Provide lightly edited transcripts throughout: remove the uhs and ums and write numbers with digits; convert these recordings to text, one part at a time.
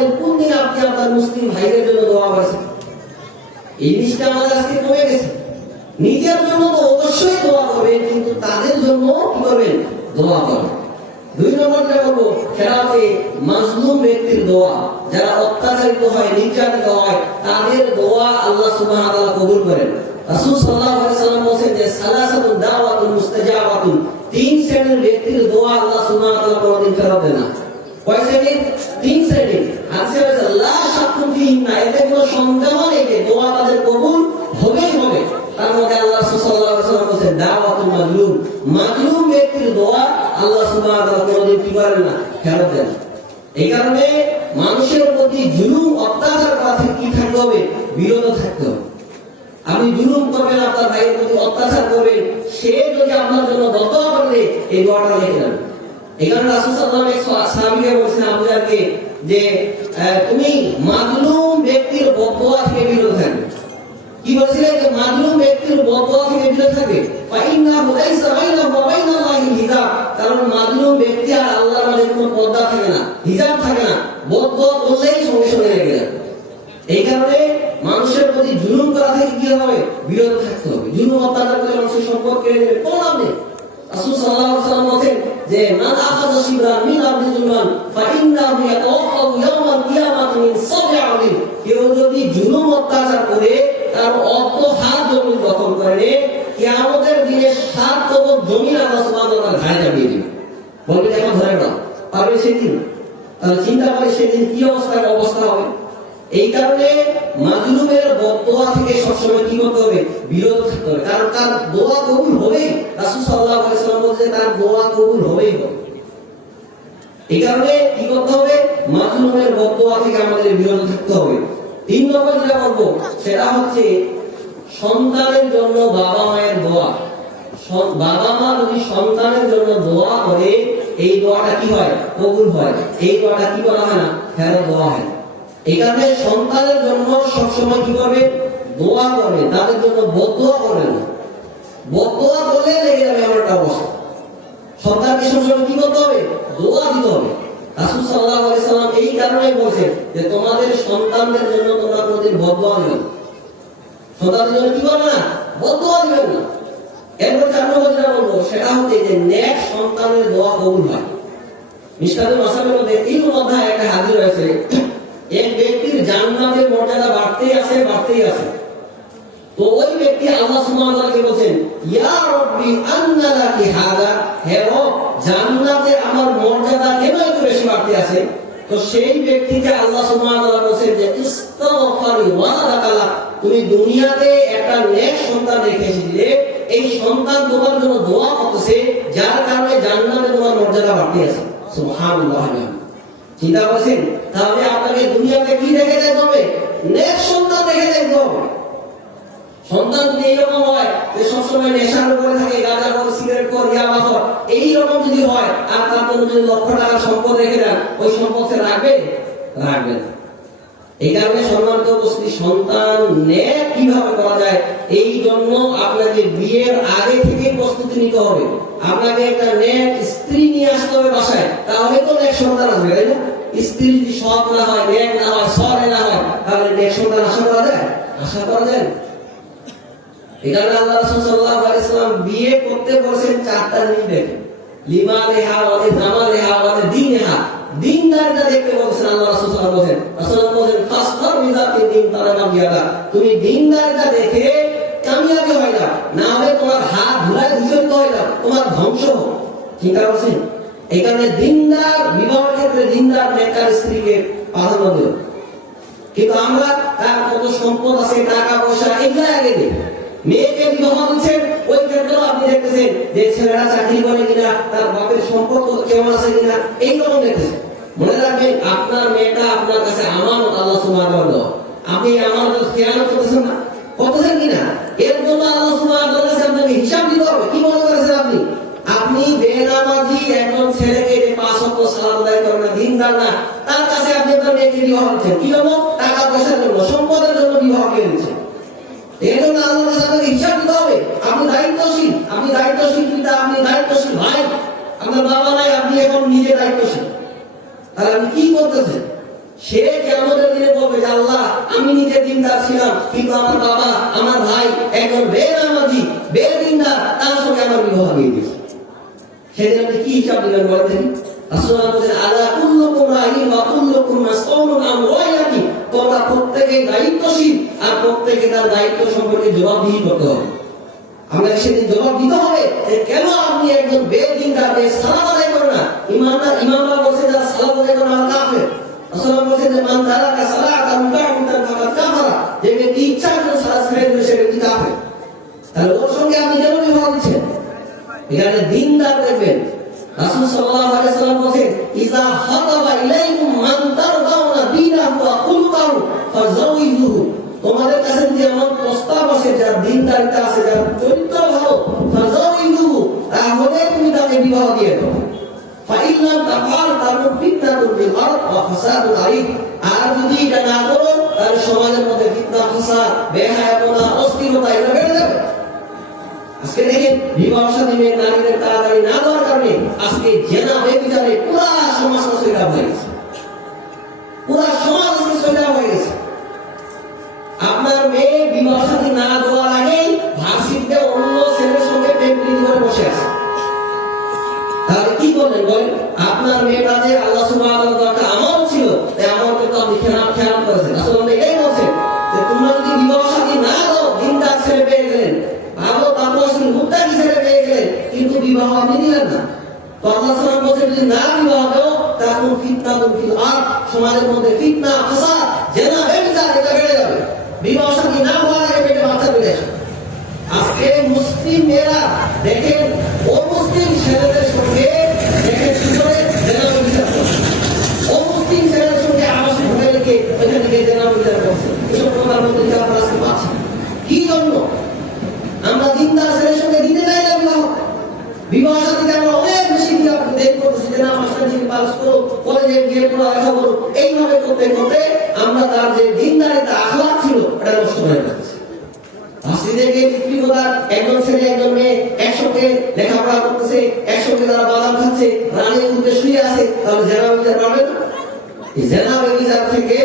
বলেন কোন দিন আপনি আপনার মুসলিম ভাইদের জন্য দোয়া করেছেন? এই জিনিসটা আমাদের আজকে কমে গেছে। নিজের জন্য তো অবশ্যই দোয়া করবেন, কিন্তু তাদের জন্য কি করবেন? দোয়া করবেন। 2 নম্বর যেটা বলবো সেটা হচ্ছে মাজলুম ব্যক্তির দোয়া। যারা অত্যাচারিত হয়, নির্যাতিত হয়, তাদের দোয়া আল্লাহ সুবহানাহু ওয়া তাআলা কবুল করেন। রাসূল সাল্লাল্লাহু আলাইহি ওয়াসাল্লাম বলেছেন যে সালাসাতুন দাওয়াতুন মুস্তাজাবাতুন, 3 শ্রেণীর ব্যক্তির দোয়া আল্লাহ সুবহানাহু ওয়া তাআলা কোনদিন ফেরত দেন না। কয় শ্রেণী? 3 শ্রেণী। আছে লা শাক্কুন ফিহিন্না, এতে কোনো সন্দেহ নেই যে দোয়া তাদের কবুল হবেই হবে। তার মধ্যে আল্লাহ সাল্লাল্লাহু আলাইহি ওয়াসাল্লাম বলেছেন দাওয়াতুল মাজলুম, মাজলুম ব্যক্তির দোয়া আল্লাহ সুবহানাহু ওয়া তাআলা কোনদিন কি করেন না? ফেরত দেন। এই কারণে মানুষের প্রতি জুলুম অত্যাচার করা থেকে কি থাকতে হবে? বিরত থাকতে হবে। আপনি জুলুম করবেন, আপনার ভাইয়ের প্রতি অত্যাচার করবেন, সে যদি আপনার জন্য দোয়া করলে এই দোয়াটা লিখে নেন। এই কারণে রাসূল সাল্লাল্লাহু আলাইহি ওয়াসাল্লাম বলেছেন আবুজারকে যে তুমি মাজলুম ব্যক্তির বদদোয়া থেকে বিরত থাকবে। কি বলেছিলেন? যে মাজলুম ব্যক্তির বদদোয়া থেকে বিরত থাকবে। ফাইন্নাহু লাইসা বাইনাহু ওয়া বাইনাল্লাহি হিজাব, কারণ মাজলুম ব্যক্তি আর আল্লাহর মাঝে কোনো পর্দা থাকে না, হিজাব থাকে না। বদদোয়া করলেই সমস্যা লেগে যায়। এই কারণে মানুষের প্রতি জুলুম করা থেকে কি হবে? বিরত থাকতে হবে। জুলুম অত্যাচার করে মানুষের সম্পদ কেড়ে নেবে, কোনো লাভ নেই। রাসূল সাল্লাল্লাহু আলাইহি ওয়াসাল্লাম বলেন যে মান আখাযা শিবরান মিন আরদি যুলমান ফাইন্নাহু ইয়াতাওয়াক্কাউ ইয়াওমাল কিয়ামাতি মিন সাব'i আযীম, কেউ যদি জুলুম অত্যাচার করে তার অত হাত জমি দখল করে, কিয়ামতের দিনে 7 কবর জমি আল্লাহ সুবহানাহু ওয়া তাআলা ঘাড়ে চাপিয়ে দিবে। বলবে এখন ধরে নাও, পারবে সেদিন? তাহলে চিন্তা করে সেদিন কি অবস্থা হবে। এই কারণে মাজলুমের বদদোয়া থেকে সবসময় কি করতে হবে? বিরত থাকতে হবে, কারণ তার দোয়া কবুল হবেই। রাসূল সাল্লাল্লাহু আলাইহি ওয়াসাল্লাম বলেছেন তার দোয়া কবুল হবেই হবে। এই কারণে কি করতে হবে? মাজলুমের বদদোয়া থেকে আমাদের বিরত থাকতে হবে। 3 নম্বর যেটা বলবো সেটা হচ্ছে সন্তানের জন্য বাবা মায়ের দোয়া। বাবা মা যদি সন্তানের জন্য দোয়া করে, এই দোয়াটা কি হয়? কবুল হয়। এই দোয়াটা কি করা হয় না? ফেরত দেওয়া হয়। এই কারণে সন্তানের জন্য সবসময় কি করবে? দোয়া করবে, তাদের জন্য বদদোয়া করবে না। বদদোয়া করলে লেগে যাবে এমন একটা অবস্থা। সন্তানকে সবসময় কি করতে হবে? দোয়া দিতে হবে। রাসূল সাল্লাল্লাহু আলাইহি ওয়াসাল্লাম এই কারণে বলেছেন যে তোমাদের সন্তানদের জন্য তোমরা কোনদিন বদদোয়া দিবে না। সন্তানদের জন্য কি করবে না? বদদোয়া দিবেন না। এরপর 4 নম্বর যেটা বলবো সেটা হচ্ছে যে নেক সন্তানের দোয়া কবুল হয়। মিশকাতুল মাসাবির মধ্যে 3 অধ্যায় একটা হাদিস রয়েছে, এক ব্যক্তির জান্নাতের মর্যাদা বাড়তেই আছে। তো ওই ব্যক্তি আল্লাহ সুবহানাহু ওয়া তাআলাকে বলেন ইয়া রাব্বি আন্না লাকি হাদা, হে রব জান্নাতে আমার মর্যাদা কেন এত বেশি বাড়তে আছে? তো সেই ব্যক্তিকে আল্লাহ সুবহানাহু ওয়া তাআলা বলেন যে ইস্তাগফারি ওয়া লাকালা, তুমি দুনিয়াতে একটা নেক সন্তান রেখে এসেছিলে, এই সন্তান তোমার জন্য দোয়া করতেছে, যার কারণে জান্নাতে তোমার মর্যাদা বাড়তে আছে। সুবহানাল্লাহ। চিন্তা করেছেন? তাহলে আপনাকে দুনিয়াতে কি রেখে যেতে হবে? নেক সন্তান রেখে যেতে হবে। সন্তান যদি এইরকম হয় যে সবসময় নেশার উপরে থাকে, গাঁজা কর, সিগারেট কর, ইয়াবা কর, এইরকম যদি হয়, আর তার জন্য যদি লক্ষ টাকা সম্পদ রেখে দেন, ওই সম্পদ সে রাখবে না। এই কারণে সম্মানিত উপস্থিতি, সন্তান নেক কিভাবে করা যায় এই জন্য আপনাকে বিয়ের আগে থেকে প্রস্তুতি নিতে হবে। আপনাকে একটা নেক স্ত্রী নিয়ে আসতে হবে বাসায়, তাহলে তো নেক সন্তান আসবে, তাই না? স্ত্রী যদি সৎ না হয়, নেক না হয়, সরে না হয়, তাহলে নেক সন্তান আশা করা যায়? আশা করা যায়। এই কারণে আল্লাহ রাসূল সাল্লাল্লাহু আলাইহি ওয়াসাল্লাম বিয়ে করতে বলেছেন 4টা জিনিস দেখে, লিমালিহা ওয়া লিজামালিহা ওয়া লিদিনহা। দিনদারিতা দেখতে বলেছেন আল্লাহ রাসূল সাল্লাল্লাহু আলাইহি ওয়াসাল্লাম বলেন ফাসফার বিযাতি দিন তারাবা গিয়াদা, তুমি দিনদারিতা দেখে কামিয়াবি হয় না হলে তোমার হাত ধুলায় ধুসন্ত হয় না, তোমার ধ্বংস। চিন্তা করছেন? এই কারণে দিনদার বিবাহের ক্ষেত্রে দিনদার নেককার স্ত্রীকে প্রাধান্য দেব। কিন্তু আমরা তার কত সম্পদ আছে, টাকা পয়সা, এগুলো আগে দিই। মেয়েকে বিবাহ দিচ্ছেন, ওই ক্ষেত্রে আপনি দেখতেছেন যে ছেলেরা চাকরি করে কিনা, তার বাপের সম্পদ কেমন আছে কিনা, এইরকম দেখতেছেন। মনে রাখবেন আপনার মেয়েটা আপনার কাছে আমানত, আল্লাহ সুবহানাহু ওয়া তাআলা। আপনি আমানত খেয়াল করতেছেন না, করতেছেন কিনা? এর জন্য আল্লাহ সুবহানাহু ওয়া তাআলা কাছে আপনাকে হিসাব দিতে হবে। কি মনে করেছেন আপনি? আপনি বেনামাজি একজন ছেলেকে যে 5 ওয়াক্ত সালাত আদায় করে না, দিনদার না, তার কাছে আপনি আপনার মেয়েকে বিবাহ দিচ্ছেন। কি জন্য? টাকা পয়সার জন্য, সম্পদের জন্য বিবাহ করে দিচ্ছেন। এর জন্য আল্লাহর কাছে আপনাকে হিসাব দিতে হবে। আপনি দায়িত্বশীল পিতা, আপনি দায়িত্বশীল ভাই। আপনার বাবা নাই, আপনি এখন নিজে দায়িত্বশীল। আর আপনি কি করতেছেন সে কিয়ামতের দিনে বলবে যে আল্লাহ আমি নিজে দিনদার ছিলাম, কিন্তু আমার বাবা আমার ভাই একজন বেনামাজি বেদিনদার, তার সঙ্গে আমার বিবাহ দিয়ে দিয়েছে। সেদিন আপনি কি হিসাব দিবেন বলেন? রাসূলুল্লাহ বলেন আলা কুল্লুকুম রাইন ওয়া কুল্লুকুম মাসউলুন আন রাইয়াতি, তোমরা প্রত্যেকে দায়িত্বশীল আর প্রত্যেকে তার দায়িত্ব সম্পর্কে জবাবদিহি করতে হবে। আমরা সেদিন জবাব দিতে হবে যে কেন আপনি একজন বেদিনদার সালাত আদায় করেন না। ইমামরা বলছে যে সালাত আদায় করা কাফের। রাসূলুল্লাহ বলেন যে মান তারাকা সালাতান মুতাআম্মিদান ফাকাদ কাফারা, যে ব্যক্তি ইচ্ছা করে সালাত ছেড়ে দিলে সে ব্যক্তি কাফের। তাহলে ওর সঙ্গে আপনি কেন বিবাহ দিচ্ছেন? এখানে দিনদার দেখবেন। রাসূল সাল্লাল্লাহু আলাইহি ওয়াসাল্লাম বলেন ইযা খাতাবা ইলাইকুম মান তারদাউনা দীনাহু ওয়া কুলকাহু ফাযাউইজুহু, তোমাদের কাছে যদি এমন প্রস্তাব আসে যার দিনদারিতা আছে, যার চরিত্র ভালো, ফাযাউইজুহু, তাহলে তুমি তাকে বিবাহ দিয়ে দাও। ফাইল্লাম তাফাল তাকুন ফিতনাতুন ফিল আরদ ওয়া ফাসাদুন আরিদ, আর যদি এটা না করো তাহলে সমাজের মধ্যে ফিতনা ফাসাদ বেহায়াপনা অস্থিরতা এটা বেড়ে যাবে। আজকে দেখেন বিবাহ শাদী মেয়ে নারীদের তাড়াতাড়ি না দেওয়ার কারণে আজকে জেনা বেবিচারে পুরা সমাজ সৈরা হয়ে গেছে, পুরা সমাজ সৈরা হয়ে গেছে। আপনার মেয়ে বিবাহ শাদী না দেওয়ার আগেই ভার্সিটিতে অন্য ছেলের সঙ্গে প্রেম প্রীতি করে বসে আছে। তাহলে কি করলেন বলেন? আপনার মেয়েটা যে আল্লাহ সুবহানাহু ওয়া তাআলা আমল ছিল, তাই আমলকে তো আপনি খেয়াল করেছেন। আসলে এটাই বলছেন যে তোমরা যদি বিবাহ শাদী না দাও, দিনদার ছেলে পেয়ে গেলেন, ভালো তাপসী মুত্তাকি ছেলে পেয়ে গেলেন, কিন্তু বিবাহ আপনি দিলেন না। তো আল্লাহ সুবহানাহু ওয়া তাআলা যদি না বিবাহ দাও তাকুন ফিতনাতুন ফিল আরদ, সমাজের মধ্যে ফিতনা ফাসাদ জেনা বেবিচার এটা বেড়ে যাবে। বিবাহ শাদী না হওয়ার আগে পেটে বাচ্চা বেড়ে যাবে। আজকে মুসলিম মেয়েরা দেখেন অমুসলিম ছেলেদের সঙ্গে দেখেন কি করে জেনা বেবিচার করছে, অমুসলিম ছেলেদের সঙ্গে আবাসিক ঘরে রেখে ওইখান থেকে জেনা বেবিচার করছে। এসব প্রকার মধ্যে আমরা আজকে পাচ্ছি কি জন্য? আমরা দিনদার ছেলের সঙ্গে দিতে নাই না বিবাহ। বিবাহ শাদীতে আমরা অনেক বেশি দেরি করতেছি যে না মাস্টার ডিগ্রি পাস করো, কলেজে গিয়ে পড়ালেখা করো, এইভাবে করতে করতে আমরা তার যে দিনদারিতা আখলাক ছিল এটা নষ্ট হয়ে যাচ্ছে। ভার্সিটিতে গিয়ে পিকনিকদার একজন ছেলে একজন মেয়ে একসঙ্গে লেখাপড়া করতেছে, একসঙ্গে তারা বাদাম খাচ্ছে, রানের মধ্যে শুয়ে আছে, তাহলে জেনা বেবিচার পারবে না? এই জেনা বেবিচার থেকে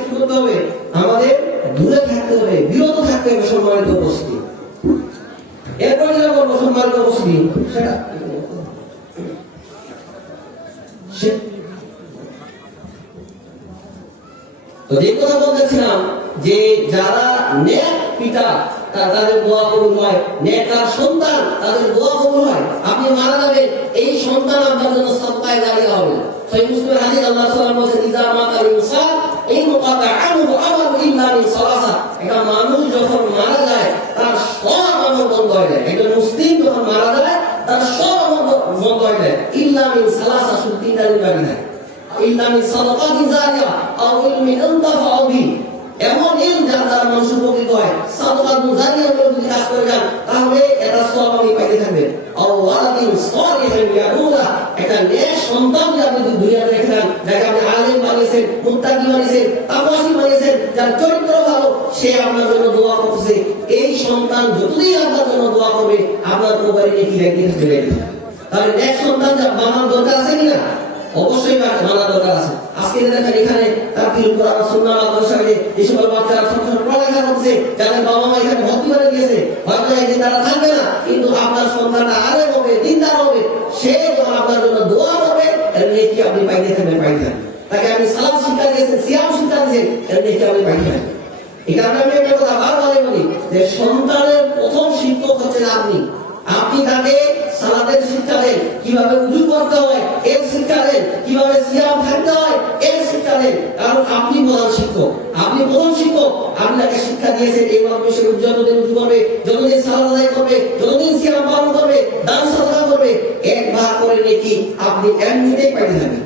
কি করতে হবে? আমাদের দূরে থাকতে হবে, বিরত থাকতে হবে। সম্মানিত উপস্থিতি, এরপরে যা বলবো সম্মানিত উপস্থিতি সেটা তো যে কথা বলতেছিলাম যে যারা নেক পিতা তাদের দোয়া কবুল হয়, নেককার সন্তান তাদের দোয়া কবুল হয়। আপনি মারা যাবেন, এই সন্তান আপনার জন্য সদকায়ে জারিয়া হবে। সহিহ মুসলিমের হাদিস আল্লাহ সাল্লাল্লাহু আলাইহি ওয়াসাল্লাম বলেছেন ইযা মাতাল ইনসান ইন মুকাতা আনহু আমালু ইল্লা মিন সালাসা, একটা মানুষ যখন মারা যায় তার সব আমল বন্ধ হয়ে যায়। একজন মুসলিম যখন মারা যায় তার সব আমল বন্ধ হয়ে যায় ইল্লা মিন সালাসা, শুধু তিনটা জিনিস বাকি থাকে। ইল্লা মিন সাদাকাতিন জারিয়া আও ইলমিন ইনতাফাউ বিহি, এমন ইলম যার দ্বারা মানুষ উপকৃত হয়। সাদাকাতুন জারিয়া যদি কাজ করে যান তাহলে এটা সব আপনি পাইতে থাকবেন। আও ওয়ালাদিন সালিহিন ইয়াদুলা, একটা নেক সন্তান যদি আপনি দুনিয়াতে রেখেছেন, যাকে আপনি আলেম বানিয়েছেন, মুত্তাকি বানিয়েছেন, তাকওয়াশী বানিয়েছেন, যার চরিত্র ভালো, সে আপনার জন্য দোয়া করতেছে। এই সন্তান যতদিন আপনার জন্য দোয়া করবে আপনার উপরে নেকি লেগে থাকবে। তাহলে নেক সন্তান যা বানানোর দরকার আছে কিনা? অবশ্যই মানা দরকার আছে। আজকে দেখেন এখানে তাফসীর কোরআন সুন্নাহ মাদ্রাসায় যে সকল বাচ্চারা ছোট ছোট পড়ালেখা করছে, যাদের বাবা মা এখানে ভর্তি করে দিয়েছে, হয়তো একদিন তারা থাকবে না, কিন্তু আপনার সন্তানটা আলেম হবে, দিনদার হবে, সে যখন আপনার জন্য দোয়া করবে এর নেকি আপনি পাইতে থাকবেন। তাকে আপনি সালাত শিক্ষা দিয়েছেন, সিয়াম শিক্ষা দিয়েছেন, এর নেকি আপনি পাইতে থাকবেন। এই কারণে আমি একটা কথা বারবার বলি যে সন্তানের প্রথম শিক্ষক হচ্ছেন আপনি। আপনি তাকে সালাতের শিক্ষা দেন, কিভাবে উযু করতে হয় এর শিক্ষা দেন, কিভাবে সিয়াম থাকতে হয় এর শিক্ষা দেন। কারণ আপনি প্রধান শিক্ষক, আপনি প্রথম শিক্ষক। আপনি তাকে শিক্ষা দিয়েছেন এই মর্মে সে যতদিন উযু করবে, যতদিন সালাত আদায় করবে, যতদিন সিয়াম পালন করবে, দান সাদকা করবে, এক ভাগ করে নেকি আপনি এমনিতেই পাইতে থাকবেন।